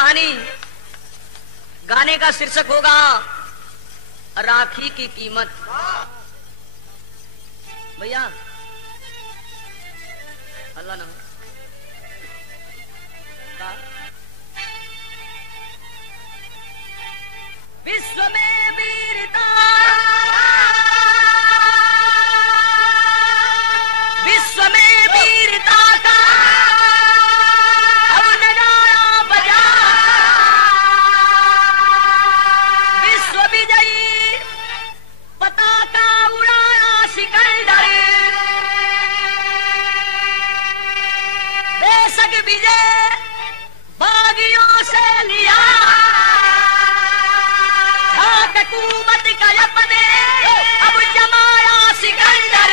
कहानी गाने का शीर्षक होगा राखी की कीमत। भैया अल्लाह ना विश्व में वीरता, विश्व में वीरता का अब नगारा बजा, विश्व विजयी पताका उड़ाया सिकंदर, बेशक विजय बागियों से लिया, हुकूमत का अपने अब जमाया सिकंदर,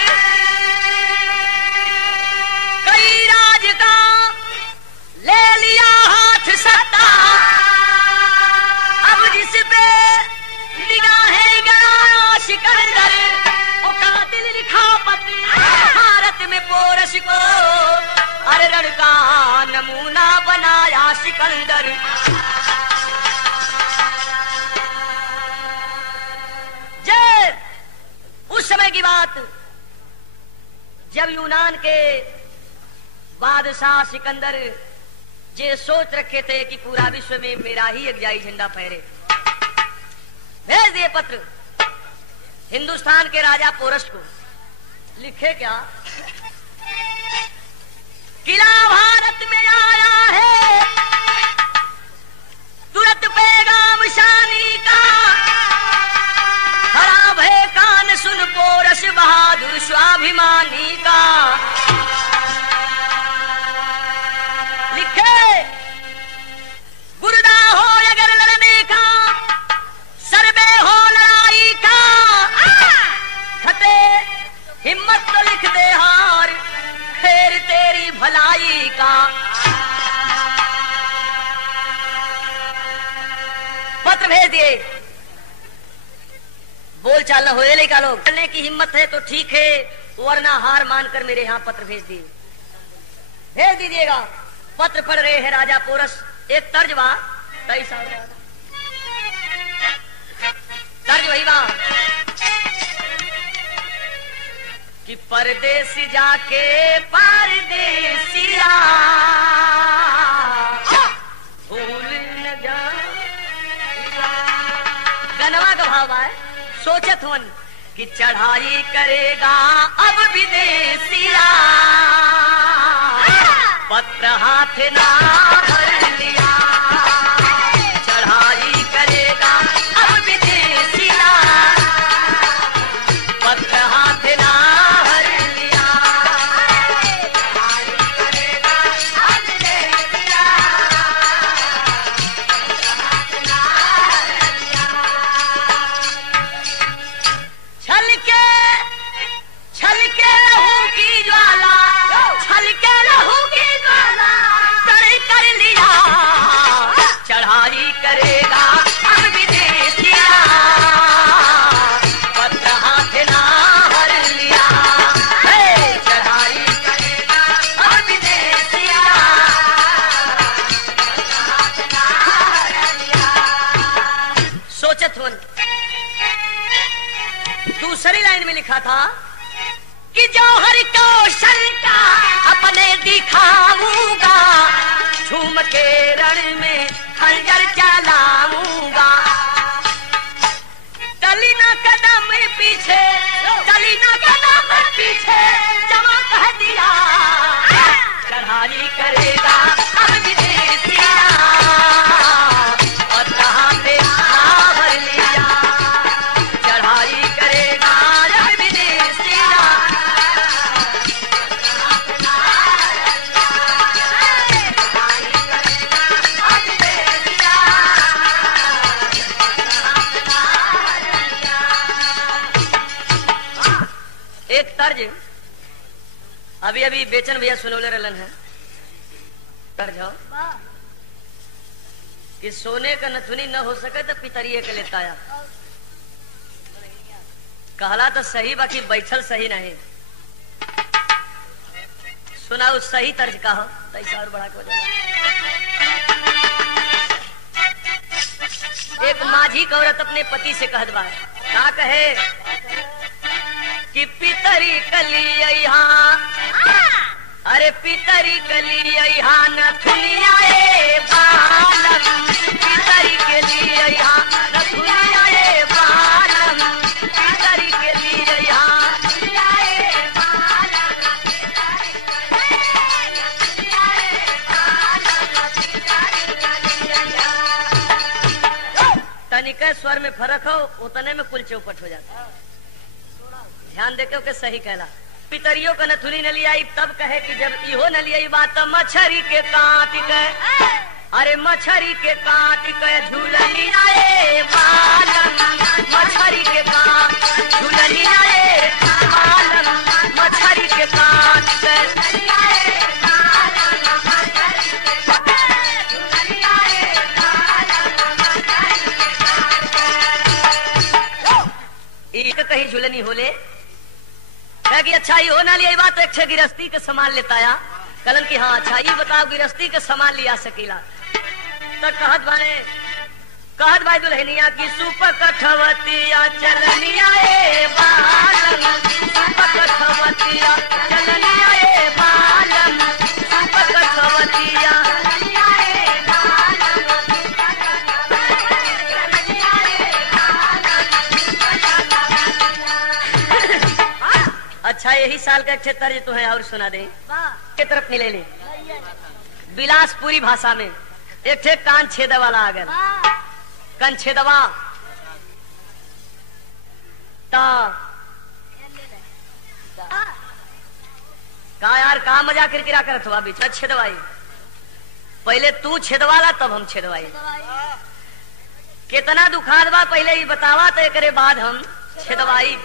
कई राज का ले लिया हाथ सत्ता, अब जिस पे निगाहें गड़ाया सिकंदर, ओ कातिल लिखा पति भारत में पोरस को, अरे रण का नमूना बनाया सिकंदर। उस समय की बात जब यूनान के बादशाह सिकंदर ये सोच रखे थे कि पूरा विश्व में मेरा ही एक जाई झंडा फहरे, भेज दिए पत्र हिंदुस्तान के राजा पोरस को। लिखे क्या? किला भारत में आया है तुरंत पैगाम शानी का, खराब है कान सुन पोरस बहादुर स्वाभिमानी का। लिखे गुर्दा हो अगर लड़ने का, सरबे हो लड़ाई का, खते हिम्मत तो लिख दे हार खैर तेरी भलाई का। पत्र भेज दिए, बोल चाल न होए लेका लोग, चलने की हिम्मत है तो ठीक है, वरना हार मानकर मेरे यहाँ पत्र भेज दिए, भेज दीजिएगा। पत्र पढ़ रहे हैं राजा पोरस, एक तर्ज बा तर्ज वही बा कि परदेश जाके परदेसिया भूल न जा। गनवा का भाव है, सोचत हुन कि चढ़ाई करेगा अब विदेशिया, पत्र हाथ ना भर लिया, चढ़ाई करेगा अब विदेशिया, पत्र हाथ ना भर लिया, चढ़ाई करेगा अब विदेशिया, पत्र हाथ ना भर लिया। छलके लहू की ज्वाला, छलके लहू की ज्वाला कर लिया, चढ़ाई करेगा अब विदेशिया, पत्र हाथ ना भर लिया, चढ़ाई करेगा अब विदेशिया, पत्र हाथ ना भर लिया। सोचत हुन दूसरी लाइन में लिखा था कि जौहर कौशल का अपने दिखाऊंगा, झूम के रण में खंजर चलाऊंगा, चली ना कदम पीछे, चली ना कदम पीछे, जमा कह दिया, चढ़ाई करेगा अब विदेशिया, और कहाँ पे ना भर लिया, चढ़ाई करेगा अब विदेशिया। एक तर्ज अभी अभी बेचन भैया सुनौले रलन है, तर्ज हो कि सोने का नथुनी न हो सके तो पितरिये के लेता आया, कहला तो सही बाकी बैठल सही नहीं। सुना उस सही तर्ज का हो, तैसा और बढ़ा के हो जाएगा। ठीक औरत अपने पति से कहत बा, का कहे कि पितरी कली यहाँ, अरे पितरी कली यहाँ नथुनिया ए बालम, पितरी के लिए यहाँ नथुनिया ए बालम, पितरी के लिए यहाँ तनिक स्वर में फर्क हो उतने में कुल चौपट हो जाता। ध्यान देके के सही कहला। पितरियों का नथुनी न लियाई तब कहे कि जब इहो न लियाई बात मछरी के काट के, अरे मछरी के काट के झूलनी आए बालम, मछरी के काट झूलनी आए बालम, मछरी के काट के कहीं झूलनी होले कि अच्छा ही हो ना लिया बात एक गिरस्ती के सामान लेता या कलन की हाँ अच्छा ये बताओ गिरस्ती के सामान लिया सकीला तो कहत भाई दुल्हनिया की सुप कठवतिया चलनिया ए बालम, सुप कठवतिया चलनिया ए बालम, सुप कठवतिया अच्छा यही साल का अच्छे तर्ज तो है और सुना दे के तरफ मिले ले बिलासपुरी भाषा में एक थे कान छेदा वाला आ गया कान छेदवा का यार का मजाक किरकिरा करत हुआ बीच छेदवाई पहले तू छेदवाला तब हम छेदवाई कितना दुखाद बा पहले ही बतावा तो एक बाद हम छेदवाई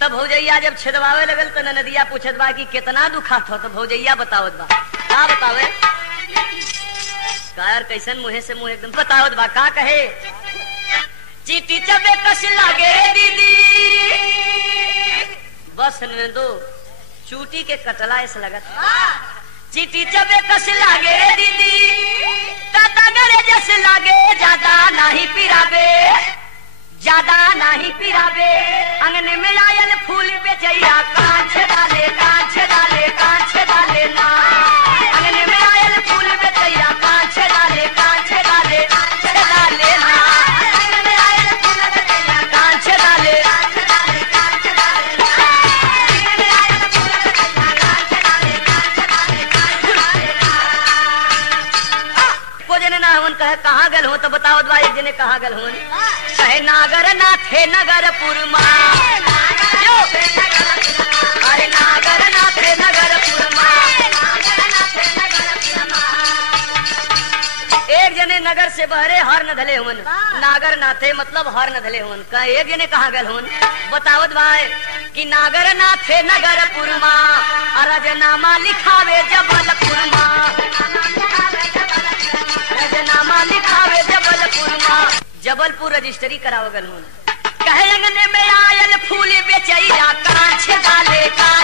तब भौजैया जब छेदवावे लगल तो नदिया पूछत बा कि कितना दुखात हो तो भौजैया बतावत बा का बतावे का यार कैसन मुहे से मुंह एकदम बतावत बा का कहे चीटी चबे कस लागे दीदी बस न दो चूटी के कटला ऐसा लगत चीटी चबे कस लागे दीदी काता गरे जस लागे ज्यादा नहीं पिराबे ज्यादा नहीं पिराबे अंगने में आयल फूल बेचैया कांच डाले ना अंगने में आयल फूल बेचैया कांच डाले ना अंगने में आयल फूल बेचैया कांच डाले को जने ना हमन कहे कहाँ गल हो तो बताओ भाई जने कहाँ गल हो कहे नागर नाथे नगरपुर माँ अरे नागर नाथे नगरपुर माँ एक जने नगर से बहरे हर न धले हुन नागर नाथे मतलब हर न धले हुन का एक जने कहाँ गल हुन बतावत भाई कि नागर नाथे नगरपुर माँ रजनामा लिखावे जबलपुर माँ रजनामा लिखावे जबलपुर माँ जबलपुर रजिस्ट्री करावगल हूँ कहे अंगने में आयल फूल बेचैया कांच डाले ना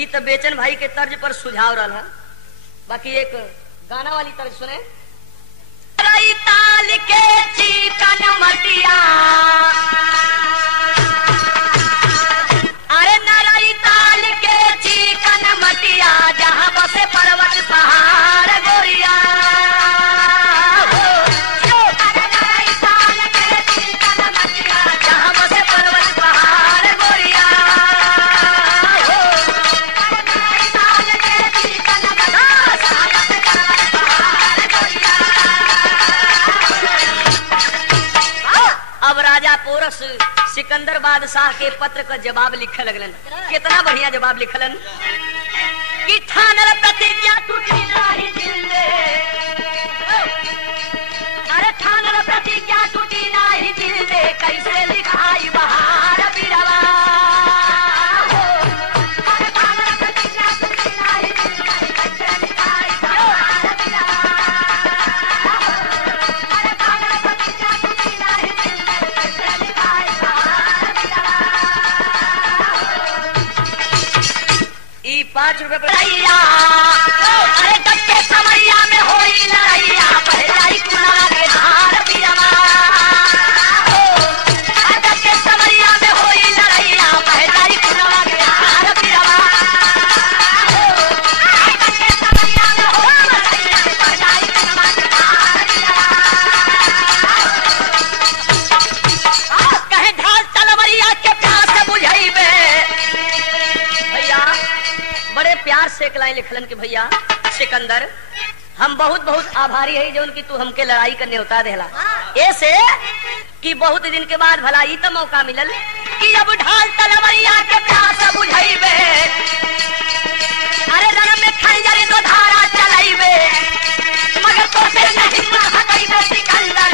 ई तो बेचन भाई के तर्ज पर सुझाव रहा है बाकी एक गाना वाली तर्ज सुने ताल के चिकन मटिया अरे नरई ताल के चिकन मटिया जहाँ बसे पर्वत पहाड़ गोरिया जहाँ बसे पर्वत पहाड़ गोरिया अब राजा पोरस सिकंदर बादशाह के पत्र का जवाब लिखे लगलन कितना बढ़िया जवाब लिखलन कि ठानल प्रतिज्ञा टूटी नाही दिल दे अरे ठानल प्रतिज्ञा टूटी नाही दिल दे कैसे लिखाई बहार बिरवा जाए लिखलन के भैया सिकंदर हम बहुत बहुत आभारी है जो उनकी तू हमके लड़ाई करने होता देला ऐसे कि बहुत दिन के बाद भला ही तो मौका मिलल कि अब ढाल तलवरिया के प्यास बुझाइबे अरे रण में खंजर दो धारा चलाइबे मगर तो से नहीं मन हटाइबे सिकंदर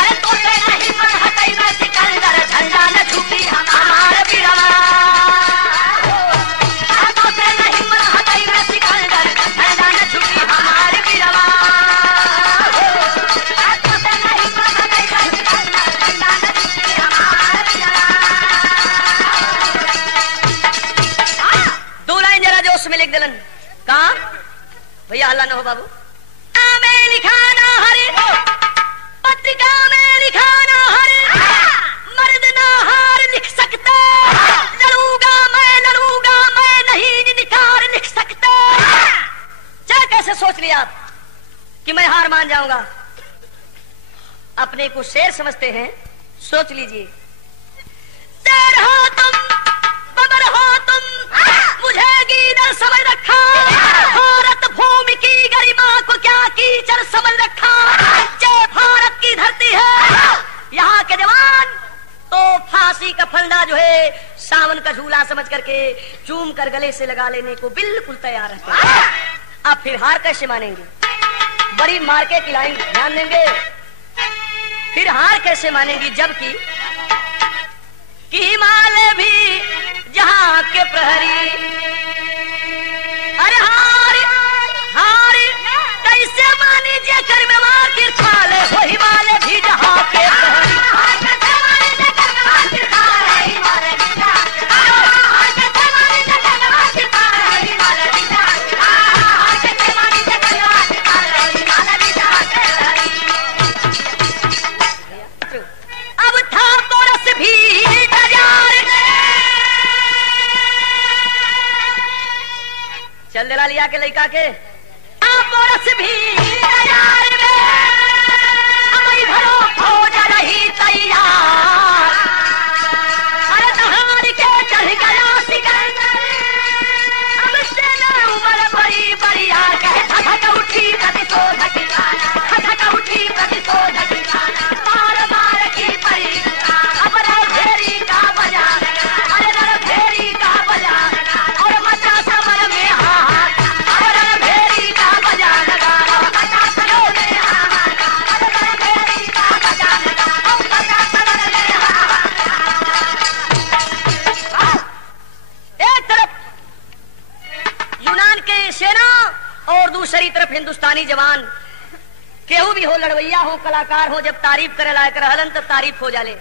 अरे तो से नहीं मन हटाइबे सिकंदर झंडा न झुकी हमारे बीरवा तो से नहीं मन हटाइबे सिकंदर झंडा न झुकी हमारे बीरवा तो से नहीं मन हटाइबे सिकंदर झंडा न झुकी हमारे बीरवा। दो लाइन जरा जोश में लिख दिलन का भैया हल्ला न हो बाबू में लिखा ना हरे पत्रिका में लिखा ना हरे मर्द ना हार लिख सकते लड़ूंगा मैं नहीं निकार लिख सकते क्या कैसे सोच लिया आप कि मैं हार मान जाऊंगा अपने को शेर समझते हैं सोच लीजिए शेर हो तुम बबर हो तुम मुझे गीदड़ समझ रखा भारत भूमि की गरिमा को क्या कीचड़ समझ रखा जय भारत की धरती है यहाँ के जवान तो फांसी का फंदा जो है सावन का झूला समझ करके चूम कर गले से लगा लेने को बिल्कुल तैयार रहते हैं। अब फिर हार कैसे मानेंगे बड़ी मार के खिलाएं ध्यान देंगे फिर हार कैसे मानेंगी जबकि कि हिमालय भी जहाँ के प्रहरी अरे हार कैसे मानी जे कर में मार के खाले वो हिमालय भी जहाँ के प्रहरी अब था बरस भी चल दिला लिया के लड़का के अब बरस भी तैयार में आई भरो फौज रही तैयार अरे नहार के चढ़ गया सिकंदर अब से ना उम्र बड़ी बड़िया कहे धधक उठी प्रतिशोध ठिकाना धधक उठी प्रतिशोध ठिकाना मार मार की पड़ी अब ढेरी का बजा अरे ढेरी का बजा और मचा समर में और दूसरी तरफ हिंदुस्तानी जवान केहू भी हो लड़वैया हो कलाकार हो जब तारीफ करे लायक रहलन तब तारीफ हो जाले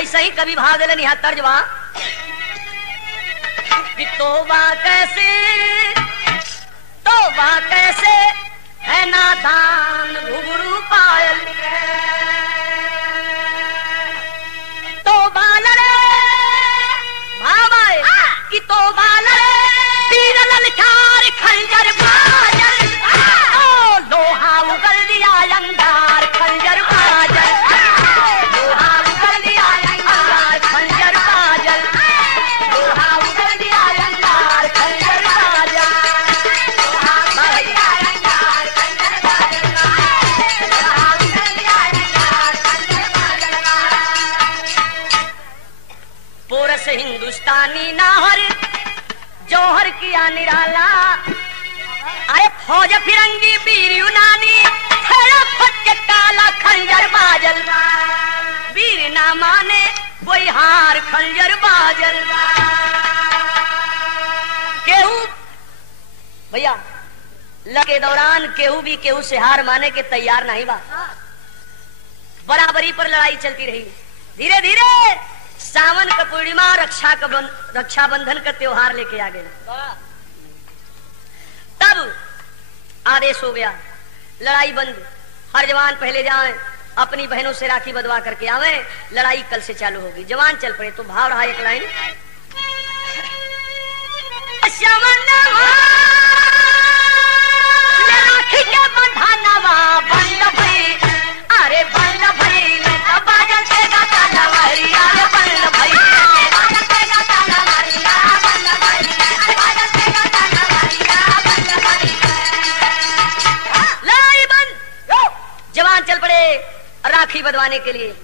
ऐसा ही कभी भाव दिलन यहाँ तर्जवा कि तोबा कैसे है नादान घुघरू पायल तोबा लड़े भावाए कि तोबा लड़े तीर ललकार खंजर बाजल लोहा उगल दिया अंगार खंजर बाजल लोहा उगल दिया अंगार खंजर बाजल लोहा उगल दिया अंगार खंजर बाजल लोहा उगल दिया अंगार खंजर बाजल लोहा उगल दिया अंगार खंजर बाजल पोरस हिंदुस्तानी नाहर जौहर किया निराला अरे फौज फिरंगी वीर यूनानी थेड़ा फट काला खंजर बाजल वीर ना माने कोई हार खंजर बाजल केहू भैया लगे दौरान केहू भी केहू से हार माने के तैयार नहीं बा बराबरी पर लड़ाई चलती रही धीरे धीरे सावन का पूर्णिमा रक्षाबंधन का त्योहार लेके आ गए तब आदेश हो गया लड़ाई बंद हर जवान पहले जाए अपनी बहनों से राखी बंधवा करके आवे लड़ाई कल से चालू होगी जवान चल पड़े तो भाव रहा एक लाइन राखी के बंधानवा बंद भई अरे बंद भई बाजल से गाता नवरिया बंद भई बाजल से गाता नवरिया बंद भई बाजल से गाता नवरिया बंद भई राखी बंधवाने के लिए।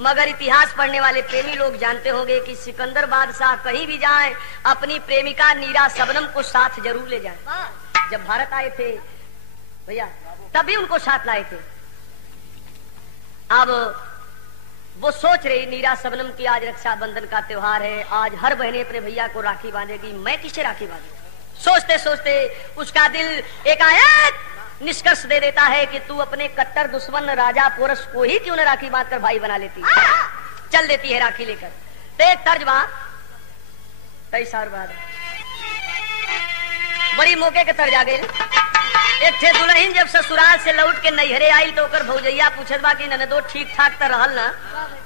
मगर इतिहास पढ़ने वाले प्रेमी लोग जानते होंगे कि सिकंदर बादशाह कहीं भी जाएं अपनी प्रेमिका नीरा शबनम को साथ जरूर ले जाएं। जब भारत आए थे भैया तभी उनको साथ लाए थे। अब वो सोच रही नीरा शबनम की आज रक्षाबंधन का त्योहार है, आज हर बहने अपने भैया को राखी बांधेगी, मैं किसे राखी बांधू। सोचते सोचते उसका दिल एकाएक निष्कर्ष दे देता है कि तू अपने कट्टर दुश्मन राजा पोरस को ही क्यों न राखी बांधकर भाई बना लेती। चल देती है राखी लेकर। तो एक तर्जमा कई साल बाद बड़ी मौके के तर्ज आ गई। एक थे दुल्हन जब ससुराल से लौट के नैहरे आई तो ओकर भौजैया पूछत बा कि ननदो ठीक ठाक त रहल ना,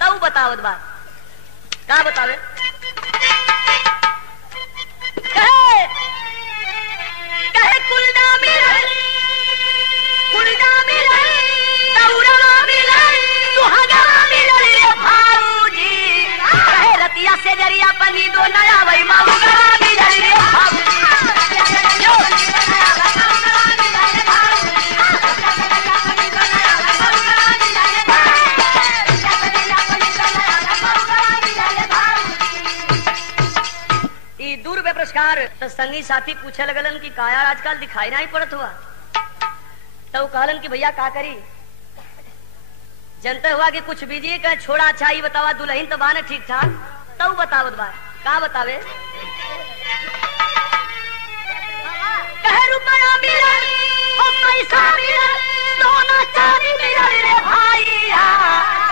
तब बतावत बा का बतावे। कहे कुलदा मिलन कुलदा मिलन दौरा मिलन सुहागा मिलन रे भाऊजी। कहे रतिया से जरिया बनी दो नया वही माऊगा मिलन रे भाऊजी। तो संगी साथी पूछे लगलन कि का यार आजकल दिखाई नहीं पड़त हुआ। तो कहलन कि भैया का करी, जनते हुआ कि कुछ बीजिए कहे छोड़ा अच्छा ही बतावा दुल्हन तो बाने ठीक ठाक। तो बतावत बा का बतावे। कहे रुपया मिलन और पैसा मिलन सोना चांदी मिलन रे भाईया।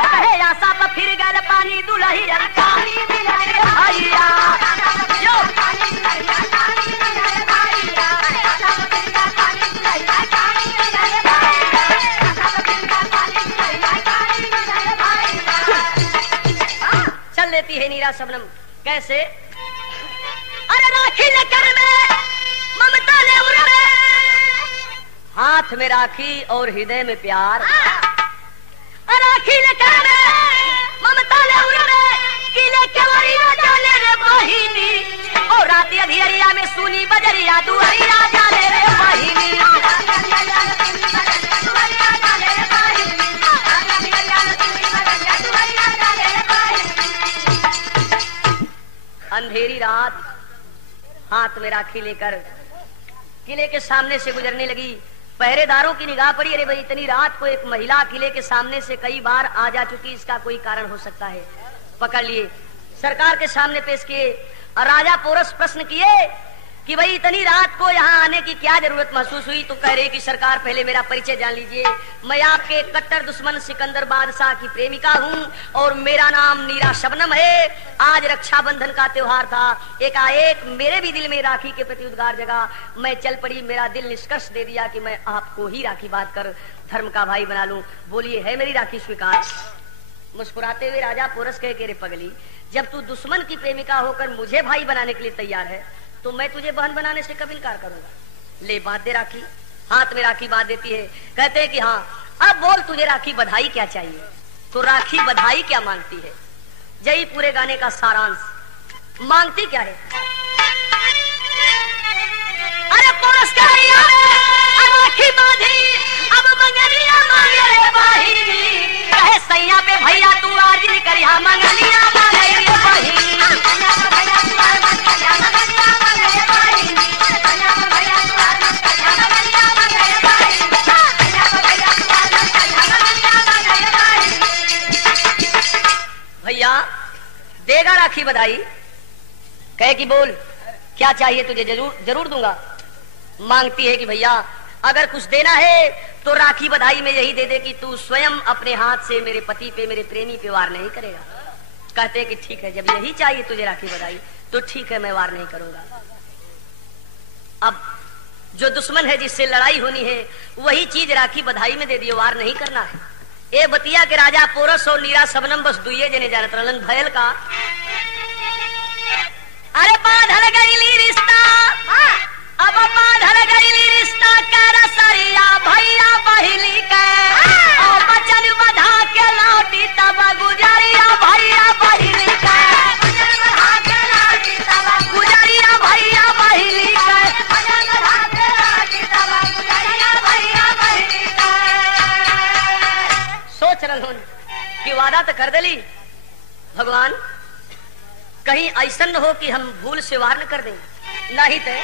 कहे आशा पर फिर गए पानी दुल्ही पानी मिलन रे भाईया। चल लेती है नीरा शबनम कैसे। अरे राखी लेकर में ममता ले उड़े, हाथ में राखी और हृदय में प्यार। राखी लेकर में ममता ले उड़े, किले के वरिया जाने रे बहिनी। और रात अधिरिया में सुनी बजरिया दुआरिया जाने रे बहिनी। अंधेरी रात हाथ में राखी लेकर किले के सामने से गुजरने लगी। पहरेदारों की निगाह पड़ी, अरे भाई इतनी रात को एक महिला किले के सामने से कई बार आ जा चुकी, इसका कोई कारण हो सकता है। पकड़ लिए, सरकार के सामने पेश किए और राजा पोरस प्रश्न किए कि भाई इतनी रात को यहाँ आने की क्या जरूरत महसूस हुई। तो कह रहे कि सरकार पहले मेरा परिचय जान लीजिए, मैं आपके कट्टर दुश्मन सिकंदर बादशाह की प्रेमिका हूँ और मेरा नाम नीरा शबनम है। आज रक्षाबंधन का त्योहार था, एकाएक मेरे भी दिल में राखी के प्रति उद्गार जगा। मैं चल पड़ी, मेरा दिल निष्कर्ष दे दिया कि मैं आपको ही राखी बांध कर धर्म का भाई बना लूं। बोलिए है मेरी राखी स्वीकार। मुस्कुराते हुए राजा पोरस कहे कि रे पगली, जब तू दुश्मन की प्रेमिका होकर मुझे भाई बनाने के लिए तैयार है तो मैं तुझे बहन बनाने से कब इनकार करूंगा। ले बांध दे राखी। हाथ में राखी बांध देती है। कहते हैं कि हाँ अब बोल तुझे राखी बधाई क्या चाहिए। तो राखी बधाई क्या मांगती है, यही पूरे गाने का सारांश। मांगती क्या है। अरे पोरस राखी बांधी अब मंगलिया मांगे रे बहिनी। कहे सैया पे भैया तू आज करिया मंगलिया मांगे रे बहिनी। भैया देगा राखी बधाई। कहे कि बोल क्या चाहिए तुझे, जरूर दूंगा। मांगती है कि भैया अगर कुछ देना है तो राखी बधाई में यही दे दे कि तू स्वयं अपने हाथ से मेरे पति पे मेरे प्रेमी पे वार नहीं करेगा। कहते हैं कि ठीक है, जब यही चाहिए तुझे राखी बधाई तो ठीक है, मैं वार नहीं करूंगा। अब जो दुश्मन है जिससे लड़ाई होनी है वही चीज राखी बधाई में दे दिए, वार नहीं करना है। ए बतिया के राजा पोरस और नीरा शबनम बस दुइये जने जानत रहलन भयल का। अरे बांधल गईली रिश्ता, अब बांधल गईली रिश्ता कर सरिया भैया बहिली के। और बचन बधा के लौटी तब गुजरिया भैया बहिली के। गुजरिया भैया बहिली के। सोच रहन कि वादा तो कर देली भगवान, कहीं ऐसा न हो कि हम भूल से वार न कर दें, नहीं तो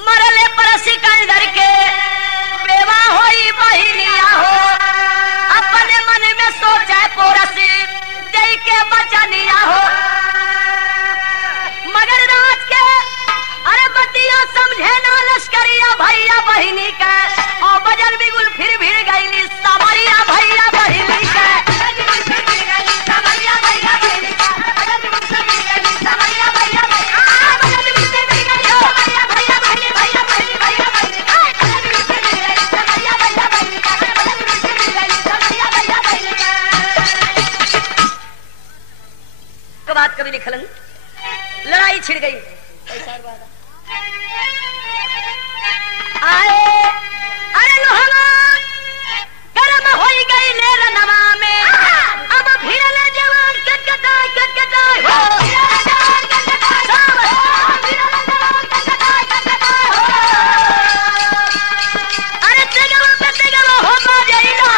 मरले पर सिकंदर के बेवा होई बहिनिया हो, अपने मन में सोचे पोरस जय के बचनिया हो, मगर रात के अरे बतिया समझे ना लश्करिया भैया बहिनी का, और बजल बिगुल फिर भिड़ गई सावरिया भैया बहिनी का। बात कभी लिखलन, लड़ाई छिड़ गई। आए अरे लोहवा गरम होई गई ले रनवा में, अब भिड़ले जवान कटकटाई हो, अरे तेगवा पे तेगवा हो बाजेला,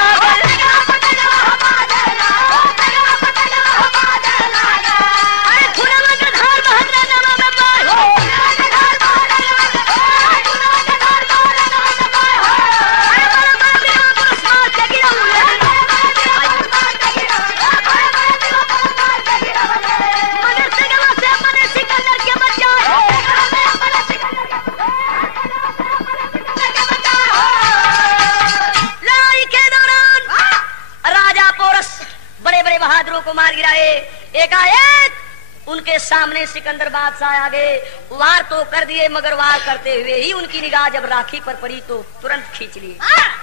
को मार गिराए। एकाएक उनके सामने सिकंदर बादशाह आ गए, वार तो कर दिए मगर वार करते हुए ही उनकी निगाह जब राखी पर पड़ी तो तुरंत खींच ली।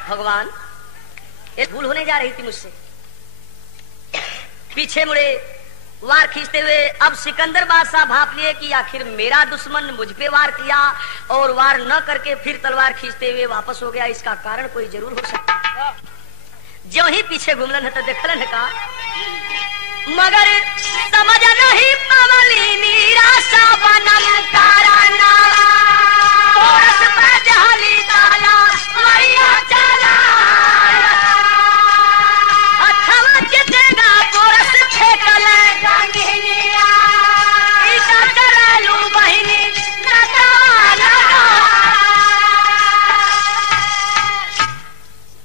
भगवान एक भूल होने जा रही थी मुझसे, पीछे मुड़े वार खींचते हुए। अब सिकंदर बादशाह भाप लिए कि आखिर मेरा दुश्मन मुझ पे वार किया और वार न करके फिर तलवार खींचते हुए वापस हो गया, इसका कारण कोई जरूर हो सकता। जो ही पीछे घूमलन है तो देखलन है का, मगर समझ नहीं पवली निराशा बनम कराना, पोरस पे जहली ताला मैया चला, हथवा जितेगा पोरस फेंकल गंगिनिया, इका करलू बहिनी नताला।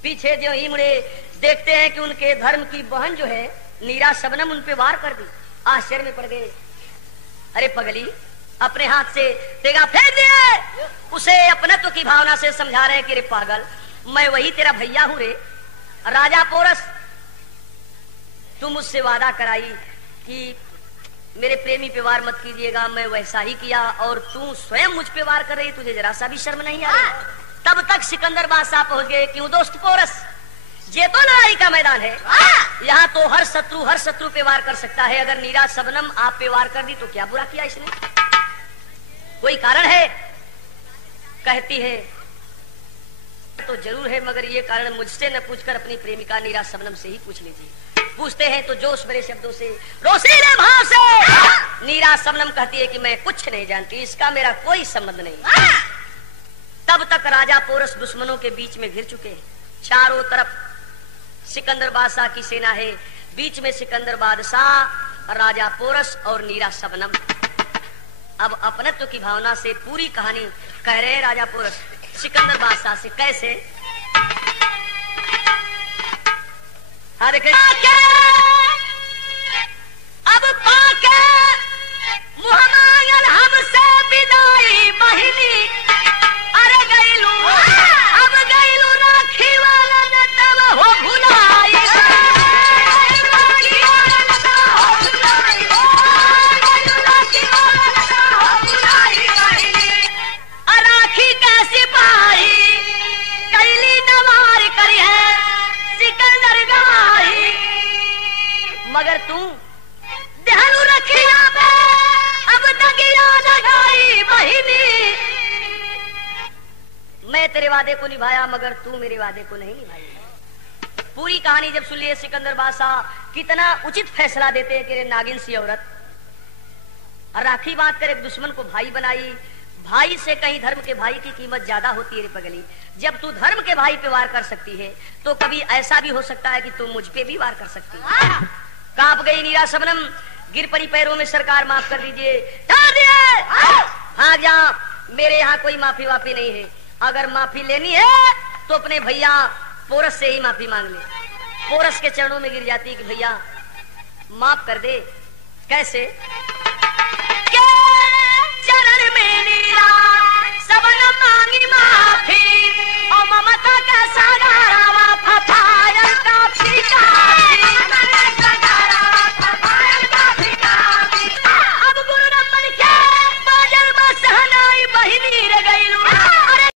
पीछे जो ही मुड़े देखते हैं कि उनके धर्म की बहन जो है नीरा शबनम उन पे वार कर दी। आश्चर्य में पड़ गए। अरे पगली, अपने हाथ से तेगा फेंक दिए। उसे अपनत्व की भावना से समझा रहे कि रे पागल, मैं वही तेरा भैया हूं रे, राजा पोरस। तू मुझसे वादा कराई कि मेरे प्रेमी पे वार मत कीजिएगा, मैं वैसा ही किया और तू स्वयं मुझ पे वार कर रही, तुझे जरा सा भी शर्म नहीं आ रही? तब तक सिकंदर बादशाह पहुंच गए। क्यों दोस्त पोरस, ये तो लड़ाई का मैदान है, यहाँ तो हर शत्रु पे वार कर सकता है। अगर नीरा शबनम आप पे वार कर दी तो क्या बुरा किया इसने? कोई कारण है? कहती है तो जरूर है, मगर ये कारण मुझसे न पूछकर अपनी प्रेमिका नीरा शबनम से ही पूछ लीजिए। पूछते हैं तो जोश भरे शब्दों से, रोशीले भाव से नीरा शबनम कहती है कि मैं कुछ नहीं जानती, इसका मेरा कोई संबंध नहीं। तब तक राजा पोरस दुश्मनों के बीच में घिर चुके हैं। चारों तरफ सिकंदर बादशाह की सेना है, बीच में सिकंदर बादशाह, राजा पोरस और नीरा शबनम। अब अपनत्व की भावना से पूरी कहानी कह रहे हैं राजा पोरस सिकंदर बादशाह से। कैसे? हाँ देखें, अब पाके मुहम्मद हमसे विदाई बहिनी, अरे गईलू अब गईलू राखी वाला न तब हो भुलाई, राखी का सिपाही कैली नवार करी है सिकंदर गाही, मगर तू देहलू रखिया पे अब तक याद गाई बहिनी। मैं तेरे वादे को निभाया मगर तू मेरे वादे को नहीं निभाई। पूरी कहानी जब सुन लिए सिकंदर बादशाह कितना उचित फैसला देते हैं कि रे नागिन सी औरत, राखी बांध कर एक दुश्मन को भाई बनाई, भाई से कहीं धर्म के भाई की कीमत ज्यादा होती है रे पगली। जब तू धर्म के भाई पे वार कर सकती है तो कभी ऐसा भी हो सकता है कि तू मुझ पे भी वार कर सकती है। कांप गई नीरा शबनम, गिर पड़ी पैरों में, सरकार माफ कर दीजिए, भाग जा, मेरे यहाँ कोई माफी वाफी नहीं है। अगर माफी लेनी है तो अपने भैया पोरस से ही माफी मांग ले। पोरस के चरणों में गिर जाती कि भैया माफ कर दे। कैसे?